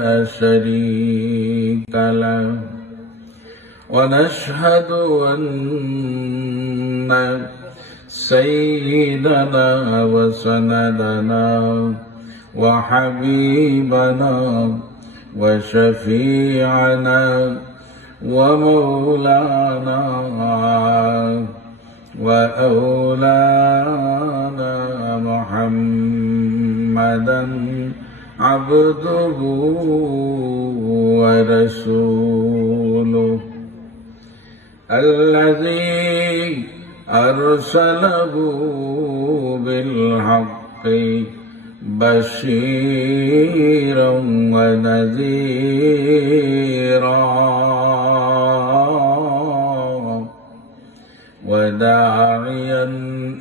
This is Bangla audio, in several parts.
لا شريك له ونشهد أن سيدنا وسندنا وحبيبنا وشفيعنا ومولانا وأولانا محمدا عبده ورسوله الذي أرسله بالحق بشيرا ونذيرا وداعيا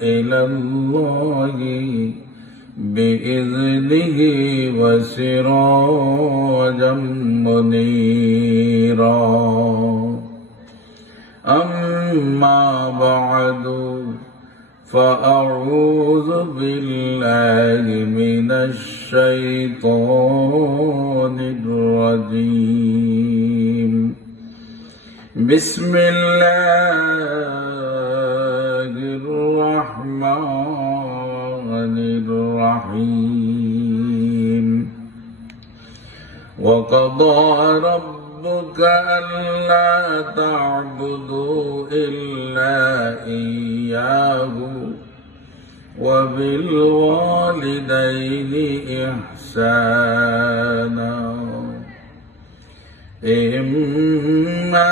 إلى الله بإذنه وسراجا منيرا أما بعد فأعوذ بالله من الشيطان الرجيم بسم الله الرحمن الرحيم وقضى ربك ألا تعبدوا إلا إياه وبالوالدين إحسانا إما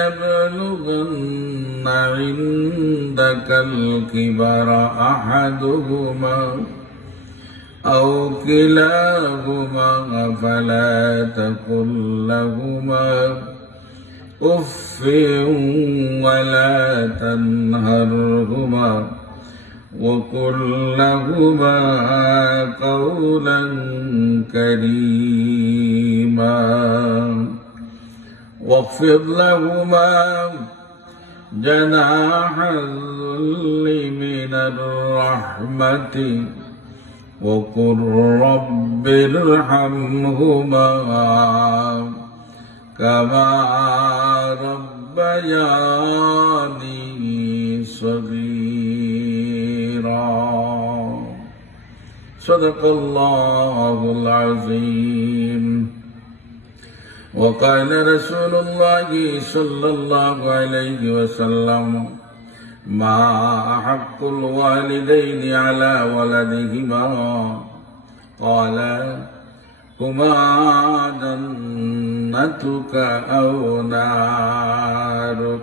يبلغن عندك الكبر أحدهما أو كلاهما فلا تقل لهما أف ولا تنهرهما وقل لهما قولا كريما واخفض لهما جناح الذل من الرحمة وقل رب ارحمهما كما ربياني صغيرا صدق الله العظيم وقال رسول الله صلى الله عليه وسلم ما أحق الوالدين على ولدهما قال هما جنتك أو نارك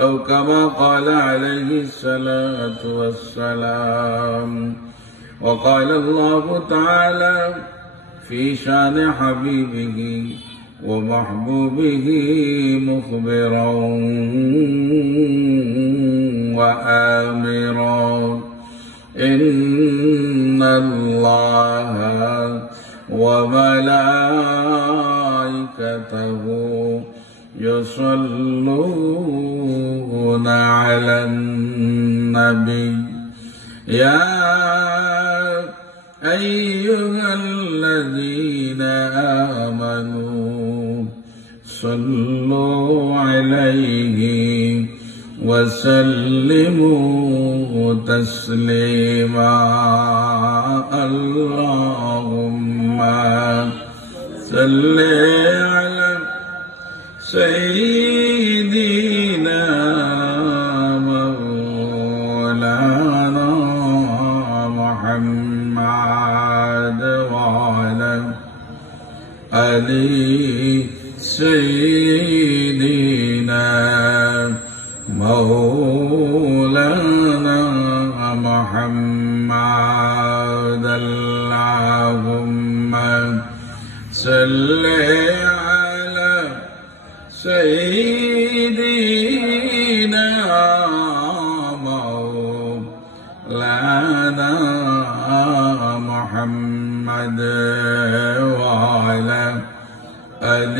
أو كما قال عليه الصلاة والسلام وقال الله تعالى في شان حبيبه ومحبوبه مخبرا وآمرا إن الله وملائكته يصلون على النبي يا أيها الذين آمنوا صلوا عليه وسلموا تسليما اللهم صل على سيدنا مولانا محمد وعلى آل سيدنا مولانا محمد اللهم صل على سيدنا مولانا محمد وعلى آل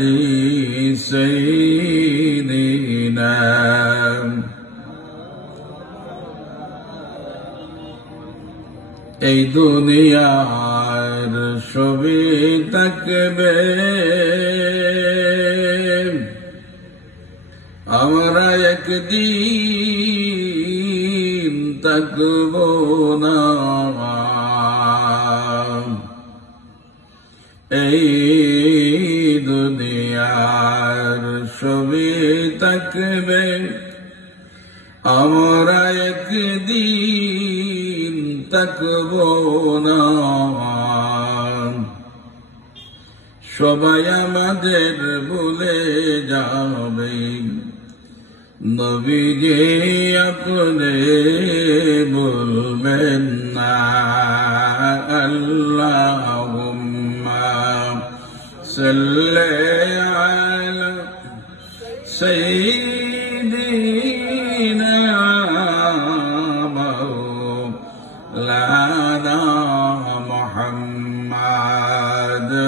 سيدنا এই দুনিয়ার ছবি তাকে থাকবে আমরা একদিন থাকব না এই দুনিয়ার সবই থাকবে আমরা একদিন থাকব না সবাই আমাদের ভুলে যাবে নবীজি আপনি বলবেন না আল্লাহুম্মা সাল্লি আলা সাইয়্যিদিনা মাওলানা মুহাম্মাদ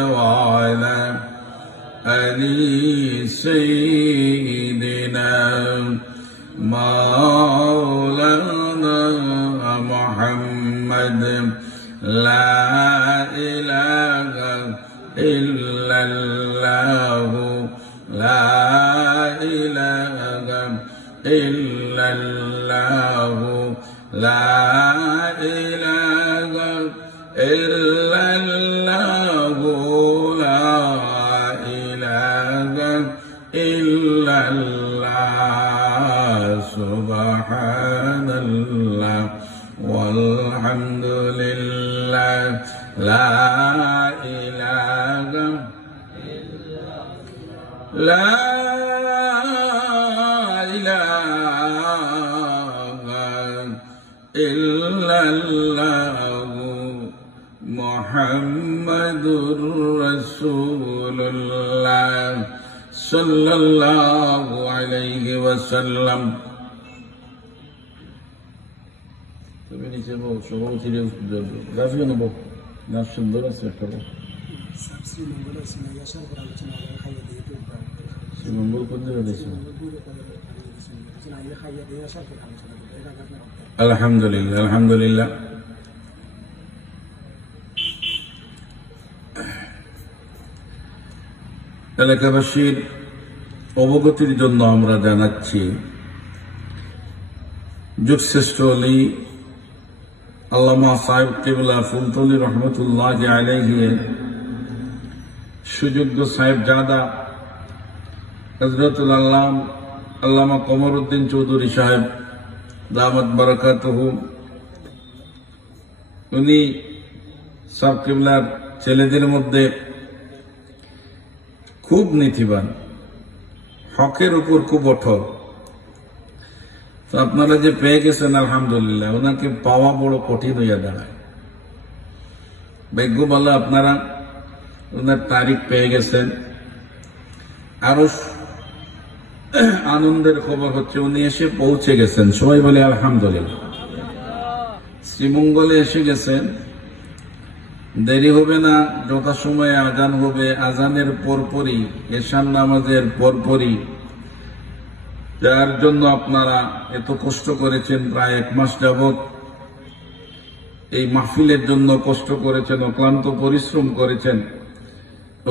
ওয়া আলা আলি সাইয়্যিদিনা مولانا محمد لا إله إلا الله لا إله إلا الله لا إله إلا الله لا إله إلا الله سبحان الله والحمد لله لا إله لا إله إلا الله محمد رسول الله صلى الله عليه وسلم তুমি নিচে বল সবাই ছিল রাজি নেব না সুন্দর আছে একটা বল শ্রীমঙ্গল কোন জায়গায় দিয়েছিল আলহামদুলিল্লাহ আলহামদুলিল্লাহ এলাকাবাসীর অবগতির জন্য আমরা জানাচ্ছি যুগশ্রেষ্ঠ আলী আল্লামা সাহেব কেবলা ফুলতলি রহমতুল্লাহ আলাইহি সুযোগ্য সাহেবজাদা হযরতুল আল্লামা কমরউদ্দিন চৌধুরী সাহেব দামাত বারাকাতুহু উনি সাহেব কেবলার ছেলেদের মধ্যে খুব নীতিবান হকের উপর খুব অটল তো আপনারা যে পেয়ে গেছেন আলহামদুলিল্লাহ ওনাকে পাওয়া বড় কঠিন হইয়া দাঁড়ায় ভাগ্য ভালো আপনারা ওনার তারিখ পেয়ে গেছেন আরো আনন্দের খবর হচ্ছে উনি এসে পৌঁছে গেছেন সবাই বলে আলহামদুলিল্লাহ শ্রীমঙ্গলে এসে গেছেন দেরি হবে না যথাসময়ে আজান হবে আজানের পরপরই এশার নামাজের পরপরই যার জন্য আপনারা এত কষ্ট করেছেন প্রায় 1 মাস যাবত এই মাহফিলের জন্য কষ্ট করেছেন অক্লান্ত পরিশ্রম করেছেন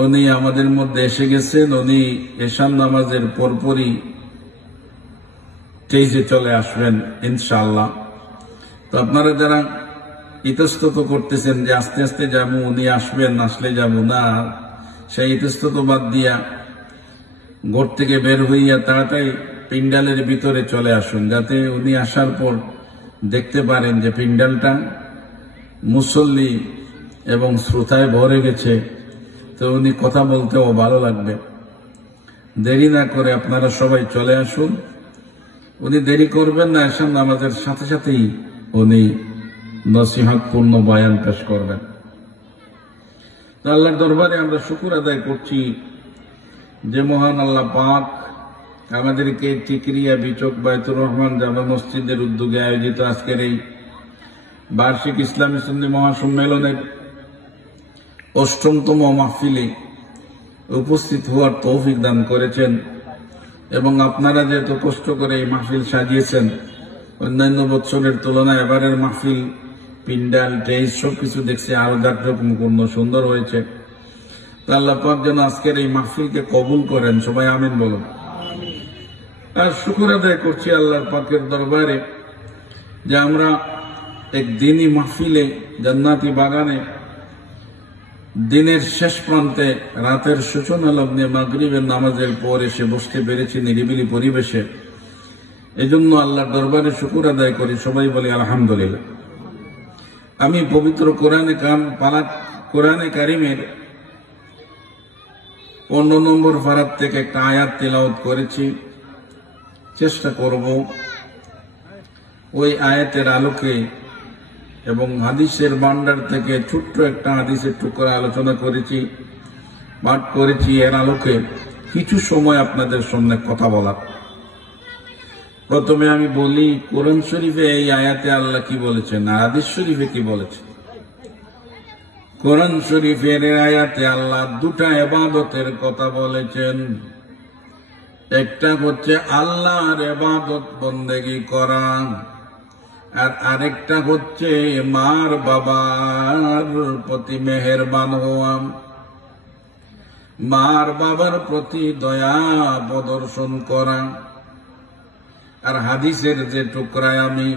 উনি আমাদের মধ্যে এসে গেছেন উনি এশার নামাজের পরপরই স্টেজে চলে আসবেন ইনশাআল্লাহ তো আপনারা যারা ইতস্তত করতেছেন যে আস্তে আস্তে যাবো উনি আসবেন আসলে যাবো না সেই ইতস্তত বাদ দিয়া ঘর থেকে বের হইয়া তাড়াতাড়ি পিন্ডালের ভিতরে চলে আসুন যাতে উনি আসার পর দেখতে পারেন যে পিন্ডালটা মুসল্লি এবং শ্রোতায় ভরে গেছে তো উনি কথা বলতেও ভালো লাগবে দেরি না করে আপনারা সবাই চলে আসুন উনি দেরি করবেন না এশার নামাজের সাথে সাথেই উনি নসিহতপূর্ণ বয়ান পেশ করবেন আল্লাহর দরবারে আমরা শুকর আদায় করছি যে মহান আল্লাহ পাক আমাদেরকে টিকরিয়া বিচক বায়তুর রহমান জামে মসজিদের উদ্যোগে আয়োজিত আজকের এই বার্ষিক ইসলামী সুন্নি মহাসম্মেলনের ৮ম মাহফিলে উপস্থিত হওয়ার তৌফিক দান করেছেন এবং আপনারা যেহেতু কষ্ট করে এই মাহফিল সাজিয়েছেন অন্যান্য বছরের তুলনায় এবারের মাহফিল পিন্ডাল টেজ সবকিছু দেখছি আরো জাঁকজমকপূর্ণ সুন্দর হয়েছে আল্লাহ পাক যেন আজকের এই মাহফিলকে কবুল করেন, সবাই আমিন বলুন। আর শুকর আদায় করছি আল্লাহর পাকের দরবারে যে আমরা এক দিনই মাহফিলে জান্নাতি বাগানে দিনের শেষ প্রান্তে রাতের সূচনা লগ্নে মাগরিবের নামাজের পর এসে বসতে পেরেছি নিরিবিলি পরিবেশে। এজন্য আল্লাহর দরবারে শুকর আদায় করি, সবাই বলি আলহামদুলিল্লাহ। আমি পবিত্র কোরআনে কারিমের 15 নম্বর পারা থেকে একটা আয়াত তিলাওয়াত করেছি। চেষ্টা করব ওই আয়াতের আলোকে এবং হাদিসের ভান্ডার থেকে ছোট্ট একটা হাদিসের টুকরা আলোচনা করেছি, পাঠ করেছি, এর আলোকে কিছু সময় আপনাদের সামনে কথা বলার। প্রথমে আমি বলি কোরআন শরীফে এই আয়াতে আল্লাহ কি বলেছেন আর হাদিস শরীফে কি বলেছেন। কোরআন শরীফের আয়াতে আল্লাহ দুটা ইবাদতের কথা বলেছেন। একটা হচ্ছে আল্লাহর ইবাদত বন্দেগী করা, আর আরেকটা হচ্ছে মার বাবার প্রতি মেহেরবান হওয়া, মার বাবার প্রতি দয়া প্রদর্শন করা। আর হাদিসের যে টুকরায় আমি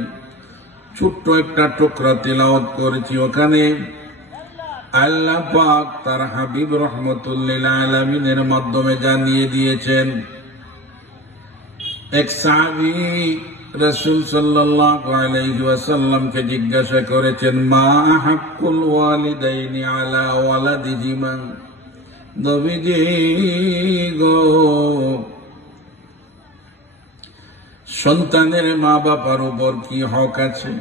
ছোট্ট একটা টুকরা তিলাওয়াত করেছি, ওখানে আল্লাহ পাক তার হাবিব রহমতুল্লিল আলামিনের মাধ্যমে জানিয়ে দিয়েছেন। এক সাহাবী রাসূল সাল্লাল্লাহু আলাইহি ওয়াসাল্লামকে জিজ্ঞাসা করেছেন, মা হাক্কুল ওয়ালিদাইনি আলা ওয়ালাদিহিমা, নবীজি গো, সন্তানের মা বাবার উপর কি হক আছে?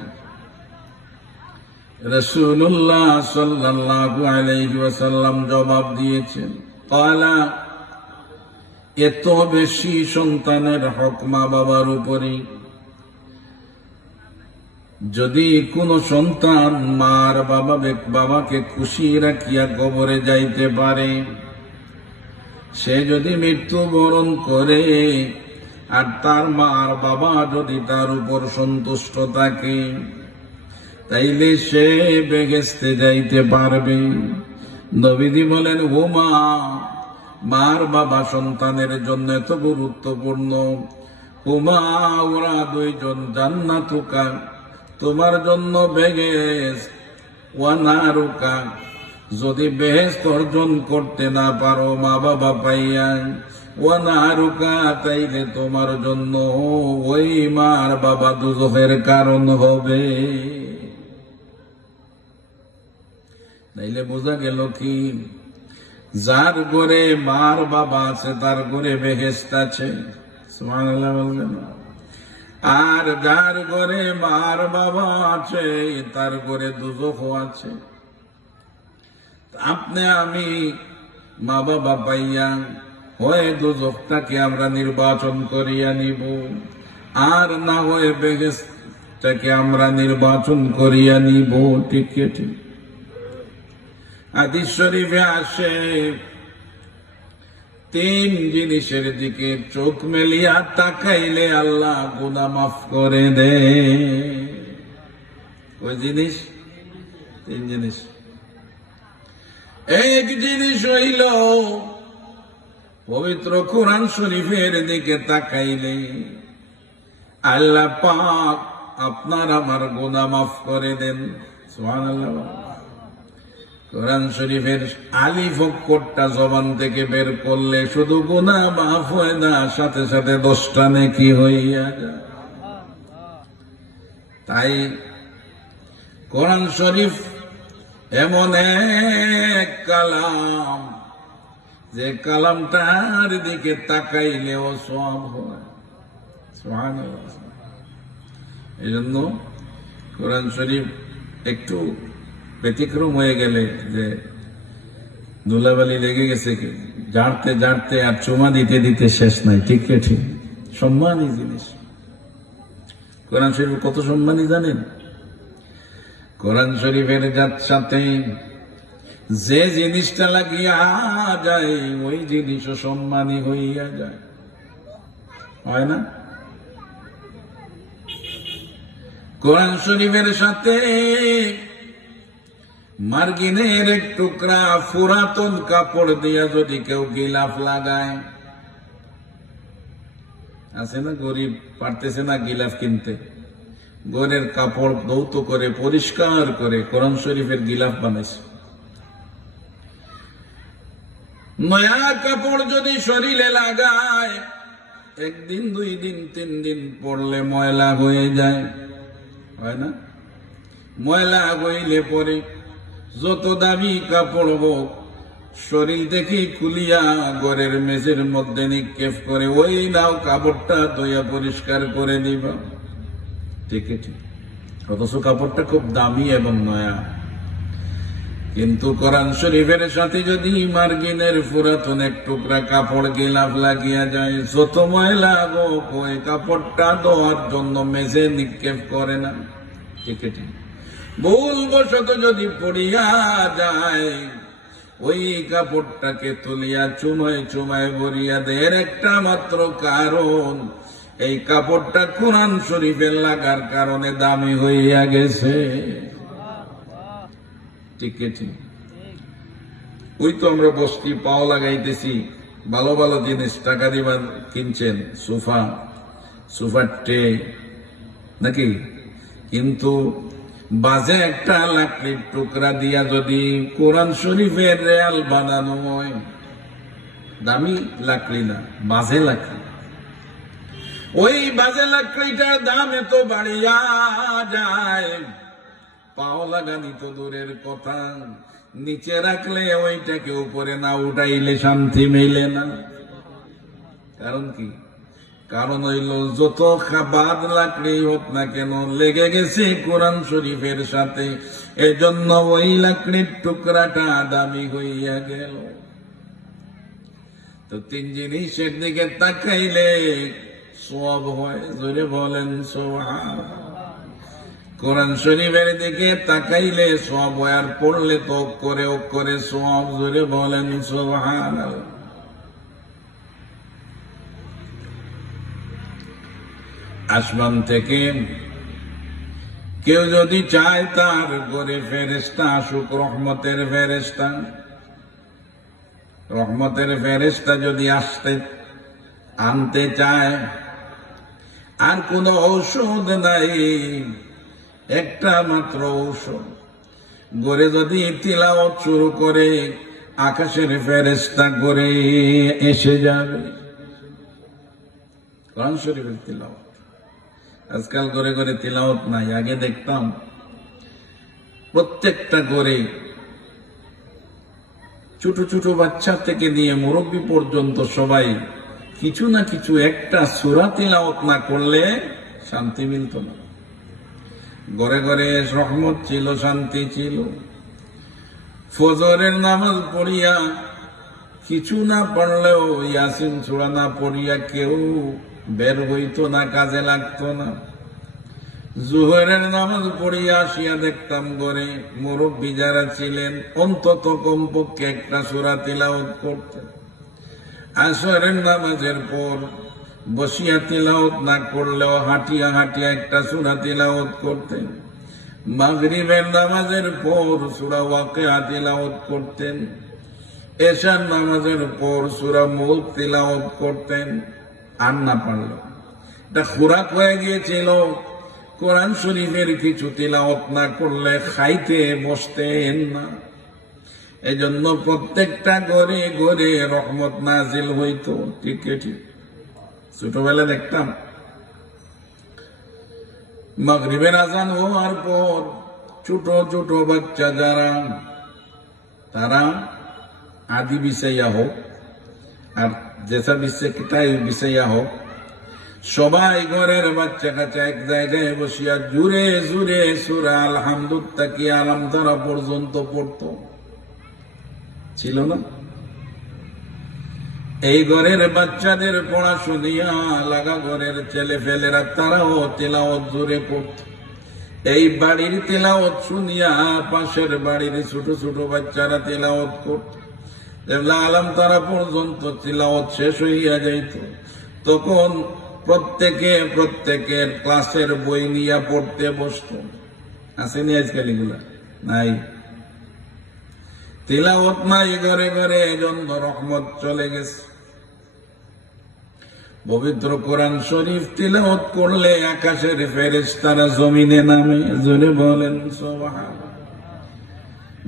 রাসূলুল্লাহ সাল্লাল্লাহু আলাইহি ওয়াসাল্লাম জবাব দিয়েছেন, ক্বালা, এত বেশি সন্তানের হক মা বাবার উপরে, যদি কোন সন্তান মার বাবাকে খুশি রাখিয়া কবরে যাইতে পারে, সে যদি মৃত্যুবরণ করে আর তার মার বাবা যদি তার উপর সন্তুষ্ট থাকে, তাইলে সে বেহেশতে যাইতে পারবে। নবীজি বলেন, ও মা, মার বাবা সন্তানের জন্য এত গুরুত্বপূর্ণ, হুমা, ওরা দুইজন জান্নাতুকা, তোমার জন্য বেহেশত, ওয়া নারুকা, যদি বেহেশত অর্জন করতে না পারো মা বাবা পাইয়া, ওয়া নারুকা, তাইলে তোমার জন্য ওই মার বাবা দুজখের কারণ হবে। তাইলে বোঝা গেল কি, যার ঘরে মার বাবা আছে তার ঘরে বেহেশত আছে, সুবহানাল্লাহ বলবেন। আর যার ঘরে মার বাবা আছে তার ঘরে দুজখ আছে। আপনি আমি মা বাবা পাইয়া হয় দুজখটাকে আমরা নির্বাচন করিয়া নিব, আর না হয় বেহেশতটাকে আমরা নির্বাচন করিয়া নিব। ঠিক ঠিক হাদিস শরীফে আসে, তিন জিনিসের দিকে চোখ মেলিয়া তাকাইলে আল্লাহ গুনাহ মাফ করে দে। ওই জিনিস, তিন জিনিস। এক জিনিস হইল পবিত্র কোরআন শরীফের দিকে তাকাইলে আল্লাহ পাক আপনার আমার গুনাহ মাফ করে দেন, সুবহানাল্লাহ। কোরআন শরীফের আলিফ অক্ষরটা জবান থেকে বের করলে শুধু গুনাহ মাফ হয় না, সাথে সাথে 10টা নেকি হইয়া যায়। তাই কোরআন শরীফ এমন এক কালাম যে কালামটার দিকে তাকাইলেও সওয়াব হয়, সুবহানাল্লাহ। এই জন্য কোরআন শরীফ একটু ব্যতিক্রম হয়ে গেলে যে ধুলাবালি লেগে গেছে, ঝাড়তে ঝাড়তে আর চুমা দিতে দিতে শেষ নাই। ঠিক ঠিক, সম্মানী জিনিস কোরআন শরীফ। কত সম্মানী জানেন? কোরআন শরীফের সাথে যে জিনিসটা লাগিয়া যায় ওই জিনিসও সম্মানী হইয়া যায়, হয় না? কোরআন শরীফের সাথে মার্গিনের এক টুকরা পুরাতন কাপড় দিয়া যদি কেউ গিলাফ লাগায়, আছে না গরিব পারতেছে না গিলাফ কিনতে, গোরের কাপড় ধৌত করে পরিষ্কার করে কোরআন শরীফের গিলাফ বানাইছে। নয়া কাপড় যদি শরীরে লাগায়, একদিন 2 দিন 3 দিন পরলে ময়লা হয়ে যায়, হয় না? ময়লা হইলে পরে যত দামি কাপড় হোক শরীর থেকে খুলিয়া ঘরের মেঝের মধ্যে নিক্ষেপ করে, ওই নাও কাপড়টা ধুইয়া পরিষ্কার করে দিবা, ঠিক ঠিক। অথচ কাপড়টা খুব দামি এবং নয়া। কিন্তু কোরআন শরীফের সাথে যদি মার্গিনের পুরাতন এক টুকরা কাপড় গিলাফ লাগিয়া যায়, যত ময়লা হোক ওই কাপড়টা ধোয়ার জন্য মেঝে নিক্ষেপ করে না, ঠিক ঠিক। ভুলবশত যদি পড়িয়া যায়, ওই কাপড়টাকে তুলিয়া চুমায় চুমায় ভরিয়া দেয়। একটা মাত্র কারণ, এই কাপড়টা কোরআন শরীফের লাগার কারণে দামি হইয়া গেছে, ঠিক ঠিক। ওই তো আমরা বস্তি পাও লাগাইতেছি, ভালো ভালো জিনিস টাকা দিবার কিনছেন, সোফার ট্রে নাকি, কিন্তু বাজে একটা লাকড়ির টুকরা দিয়া যদি কোরআন শরীফের রেয়াল বানানো হয়, দামি লাকড়ি না, বাজে লাকড়ি, ওই বাজে লাকড়িটার দাম এত বাড়িয়া যায়, পাও লাগানি তো দূরের কথা, নিচে রাখলে ওইটাকে উপরে না উঠাইলে শান্তি মেলে না। কারণ কি? কারণ হইল যত বাদ লাকড়ি হোক না কেন লেগে গেছে কোরআন শরীফের সাথে, এজন্য ওই লাকড়ির টুকরাটা দামি হইয়া গেল। তো 3 জিনিসের দিকে তাকাইলে সওয়াব হয়, জোরে বলেন সুবহানাল্লাহ। কোরআন শরীফের দিকে তাকাইলে সওয়াব হয়, আর পড়লে তো করে সওয়াব, জোরে বলেন সুবহানাল্লাহ। আসমান থেকে কেউ যদি চায় তার ঘরে ফেরেশতা আসুক, রহমতের ফেরেশতা যদি আনতে চায়, আর কোন ঔষধ নাই, একটা মাত্র ঔষধ, ঘরে যদি তিলাওয়াত শুরু করে আকাশের ফেরেশতা ঘরে এসে যাবে। কোরআন শরীফের তিলাওয়াত আজকাল ঘরে ঘরে তিলাওয়াত নাই। আগে দেখতাম প্রত্যেকটা ঘরে ছোট ছোট বাচ্চা থেকে নিয়ে মুরব্বী পর্যন্ত সবাই কিছু না কিছু একটা সূরা তিলাওয়াত না করলে শান্তি মিলত না। ঘরে ঘরে রহমত ছিল, শান্তি ছিল। ফজরের নামাজ পড়িয়া কিছু না পড়লেও ইয়াসিন সূরা না পড়িয়া কেউ বের হইতো না, কাজে লাগতো না। জোহরের নামাজ পড়িয়া আসিয়া দেখতাম ঘরে মুরব্বী যারা ছিলেন অন্তত কমপক্ষে একটা সূরা তিলাওয়াত করতেন। আসরের নামাজের পর বসিয়া তিলাওয়াত না করলেও হাঁটিয়া হাঁটিয়া একটা সূরা তিলাওয়াত করতেন। মাগরিবের নামাজের পর সূরা ওয়াকিয়া তিলাওয়াত করতেন। এশার নামাজের পর সূরা মুলক তিলাওয়াত করতেন। আর না পারল, এটা খোরাক হয়ে গিয়েছিল। কোরআন শরীফের কিছু তিলাওয়াত না করলে খাইতে বসতেন না। এজন্য প্রত্যেকটা ঘরে ঘরে রহমত নাজিল হইতো, ঠিক ঠিক। ছোটবেলায় দেখতাম মাগরিবের আজান হওয়ার পর ছোট ছোট বাচ্চা যারা, তারা আদি বিছাইয়া হোক আর যেসা বিছাইয়া হোক, সবাই ঘরের বাচ্চা কাচ্চা এক জায়গায় বসিয়া জুড়ে জুড়ে সূরা আলহামদুলিল্লাহ কি আলাম তারা পর্যন্ত পড়ত, ছিল না? এই ঘরের বাচ্চাদের পড়া শুনিয়া লাগা ঘরের ছেলে ফেলেরা তারাও তিলাওয়াত জোরে পড়ত। এই বাড়ির তিলাওয়াত শুনিয়া পাশের বাড়ির ছোট ছোট বাচ্চারা তিলাওয়াত করত। আলাম তারা পর্যন্ত তিলাওয়াত শেষ হইয়া যাইত, তখন প্রত্যেকের ক্লাসের বই নিয়ে পড়তে বসত। আসেনি আজকাল এগুলা? নাই। তিলাওয়াত নাই ঘরে ঘরে, এজন্য রহমত চলে গেছে। পবিত্র কোরআন শরীফ তিলাওয়াত করলে আকাশের ফেরেশতারা জমিনে নামে। জোরে বলেন সুবহানাল্লাহ।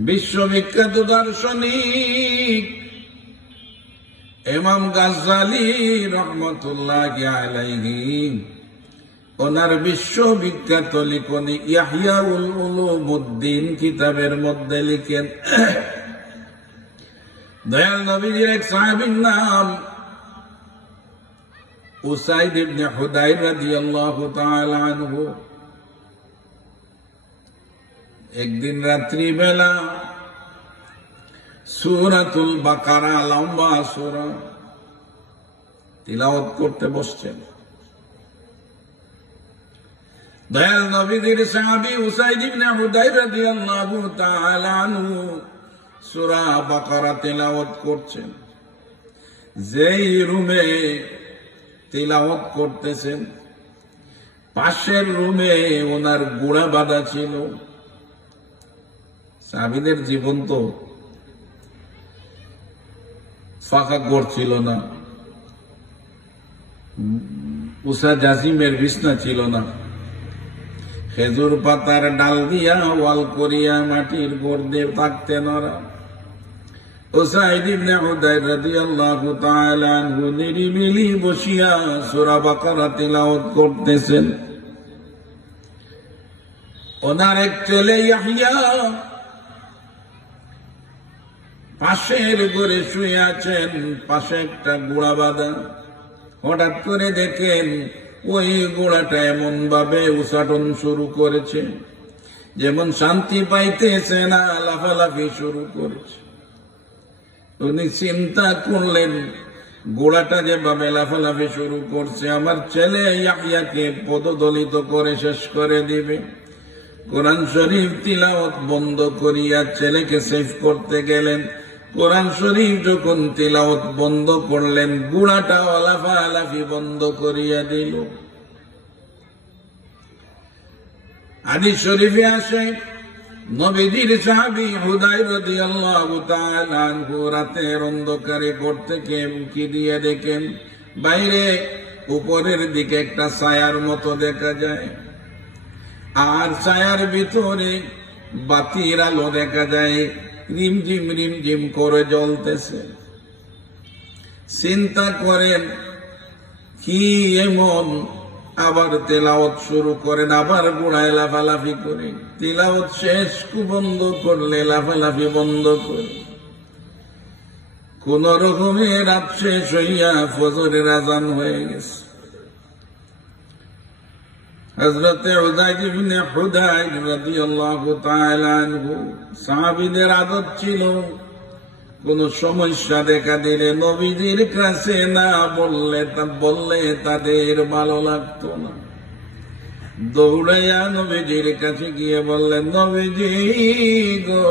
বিশ্ববিখ্যাত দার্শনিক ইমাম গাজ্জালি রহমতুল্লাহি আলাইহি ওনার বিশ্ববিখ্যাত লিখনি ইহইয়াউল উলুমুদ্দিন কিতাবের মধ্যে লিখেন, দয়াল নবীজির এক সাহাবীর নাম উসাইদ ইবনে হুদাইর রাদিয়াল্লাহু তাআলা আনহু। একদিন রাত্রি বেলা সূরাতুল বাকারা, লম্বা সূরা, তিলাওয়াত করতে বসছেন। দয়াল নবীজির সাহাবী উসাইদ ইবনে হুদাইর রাদিয়াল্লাহু তাআলা আনহু সূরা বাকারা তিলাওয়াত করছেন। যেই রুমে তিলাওয়াত করতেছেন, পাশের রুমে ওনার গোড়া বাঁধা ছিল। সাহাবীদের জীবন তো ফাঁকা করছিল না, উষা জাসিমের বিছনা ছিল না, খেজুর পাতার ডাল দিয়া ওয়াল করিয়া মাটির গোড় দিয়ে থাকতেন ওরা। উসাইদ ইবনে হুদাইর রাদিয়াল্লাহু তাআলা আনহু নিরিবিলি বসিয়া সূরা বাকারা তিলাওয়াত করতেছেন। ওনার এক ছেলে ইয়াহইয়া পাশের ঘরে শুয়ে আছেন, পাশে একটা গোড়া বাঁধা। হঠাৎ করে দেখেন ওই গোড়াটা এমন ভাবে উচাটন শুরু করেছে, যেমন শান্তি পাইতেছে না, লাফালাফি শুরু করেছে। উনি চিন্তা করলেন, গোড়াটা যেভাবে লাফালাফি শুরু করছে, আমার ছেলে ইয়াহইয়াকে পদদলিত করে শেষ করে দিবে। কোরআন শরীফ তিলাওয়াত বন্ধ করিয়া ছেলেকে সেভ করতে গেলেন। কোরআন শরীফ যখন তিলাওয়াত বন্ধ করলেন, গোড়াটা লাফালাফি বন্ধ করিয়া দিল। হাদিস শরীফে আসে, নবীজির সাহাবী হুদাইর রাদিয়াল্লাহু তাআলা আনহু রাতের অন্ধকারে ঘর থেকে উঁকি দিয়ে দেখেন বাইরে উপরের দিকে একটা ছায়ার মতো দেখা যায়, আর ছায়ার ভিতরে বাতির আলো দেখা যায়, রিমঝিম করে জ্বলতেছে। চিন্তা করেন কি এমন, আবার তেলাওয়াত শুরু করেন, আবার গোড়ায় লাফালাফি করে। তেলাওয়াত শেষ বন্ধ করলে লাফালাফি বন্ধ করে। কোন রকমে রাত শেষ হইয়া ফজরের আযান হয়ে গেছে। হযরতে উসাইদ ইবনে হুদাইর রাদিয়াল্লাহু তাআলা আনহু, সাহাবীদের আদত ছিল কোন সমস্যা দেখা দিলে নবীজির কাছে না বললে তাদের ভালো লাগতো না। দৌড়াইয়া নবীজির কাছে গিয়ে বললেন, নবীজি গো,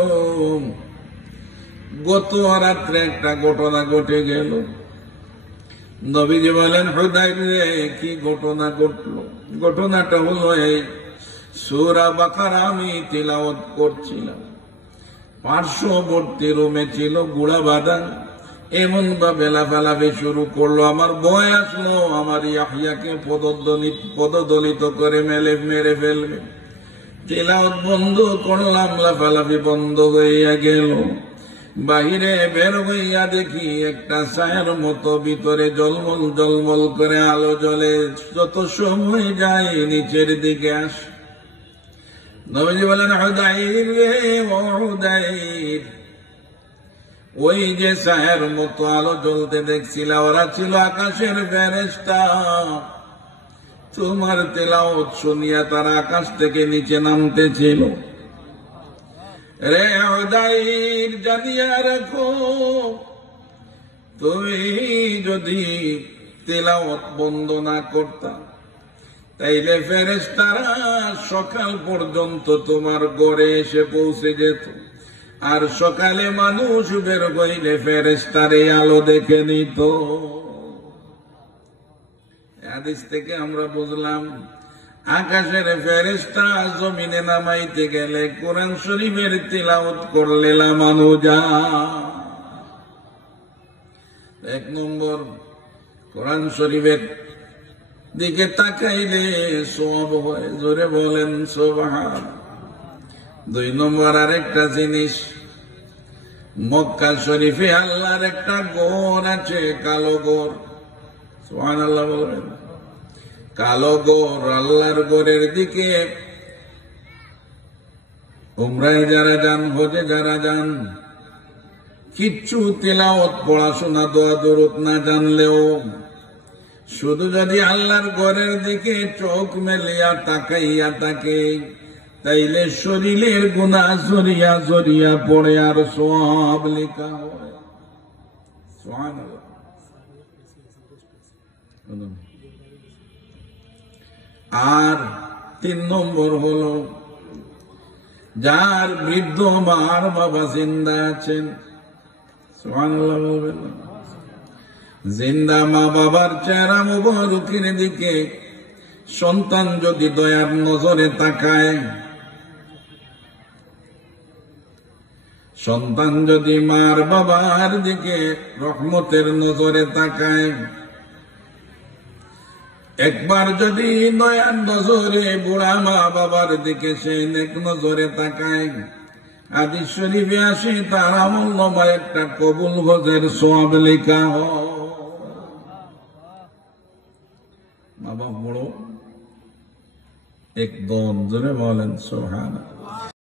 গত রাত্রে একটা ঘটনা ঘটে গেল। নবীজি বলেন, হুদাইর রে, কি ঘটনা ঘটলো? ঘটনাটা হলো এই, সূরা বাকারা আমি তিলাওয়াত করছিলাম, পার্শ্ববর্তী রুমে ছিল গোড়া বাঁধা, এমন ভাবে লাফালাফি শুরু করলো, আমার ভয় আসলো আমার ইয়াহইয়াকে পদদলিত করে মেরে ফেলবে। তিলাওয়াত বন্ধ করলাম, লাফালাফি বন্ধ হইয়া গেল। বাহিরে বের হইয়া দেখি একটা ছায়ার মতো ভিতরে জলমল করে আলো জ্বলে, যত সময় যায় নিচের দিকে আসে। নবীজি বলেন, হুদাইর রে, ও হুদাইর, ওই যে ছায়ার মতো আলো জ্বলতে দেখছিল, ওরা ছিল আকাশের ফেরেশতা। তোমার তেলাওয়াত শুনিয়া তারা আকাশ থেকে নিচে নামতেছিল। রে হুদাইর, জানিয়া রাখো, তুমি যদি তেলাওয়াত বন্ধ না করতা, তাইলে ফেরেশতারা সকাল পর্যন্ত তোমার ঘরে এসে পৌঁছে যেত, আর সকালে মানুষ বের হইলে ফেরেশতার এই আলো দেখে নিত। হাদিস থেকে আমরা বুঝলাম, আকাশের ফেরেশতা জমিনে নামাইতে গেলে কোরআন শরীফের তিলাওয়াত করলে লামানো যায়। এক নম্বর, কোরআন শরীফের দিকে তাকাইলে সওয়াব হয়, জোরে বলেন সুবহান। দুই নম্বর আরেকটা জিনিস, মক্কা শরীফে আল্লাহর একটা ঘর আছে, কালো ঘর। সুবহানাল্লাহ বলবেন। কালো ঘর, আল্লাহর ঘরের দিকে উমরায় যারা যান, হজে যারা যান, কিচ্ছু তিলাওয়াত পড়াশোনা দোয়া দরুদ না জানলেও শুধু যদি আল্লাহর ঘরের দিকে চোখ মেলিয়া তাকাইয়া থাকে, তাইলে শরীরের গুনাহ জরিয়া জরিয়া পড়ে আর সওয়াব লেখা হয়। সুবহানাল্লাহ। আর 3 নম্বর হলো, যার বৃদ্ধ মার বাবা জিন্দা আছেন, সুবহানাল্লাহ বলবেন, জিন্দা মা বাবার চেহারা মুবারকের দিকে সন্তান যদি দয়ার নজরে তাকায়, সন্তান যদি মার বাবার দিকে রহমতের নজরে তাকায়, একবার যদি দয়ার নজরে বুড়া মা বাবার দিকে সে নেক নজরে তাকায়, হাদিস শরীফে আসে তার আমলনামায় একটা কবুল হজের সওয়াব লেখা হয়। মা বাবা বড় একদম, জোরে বলেন সুবহানাল্লাহ।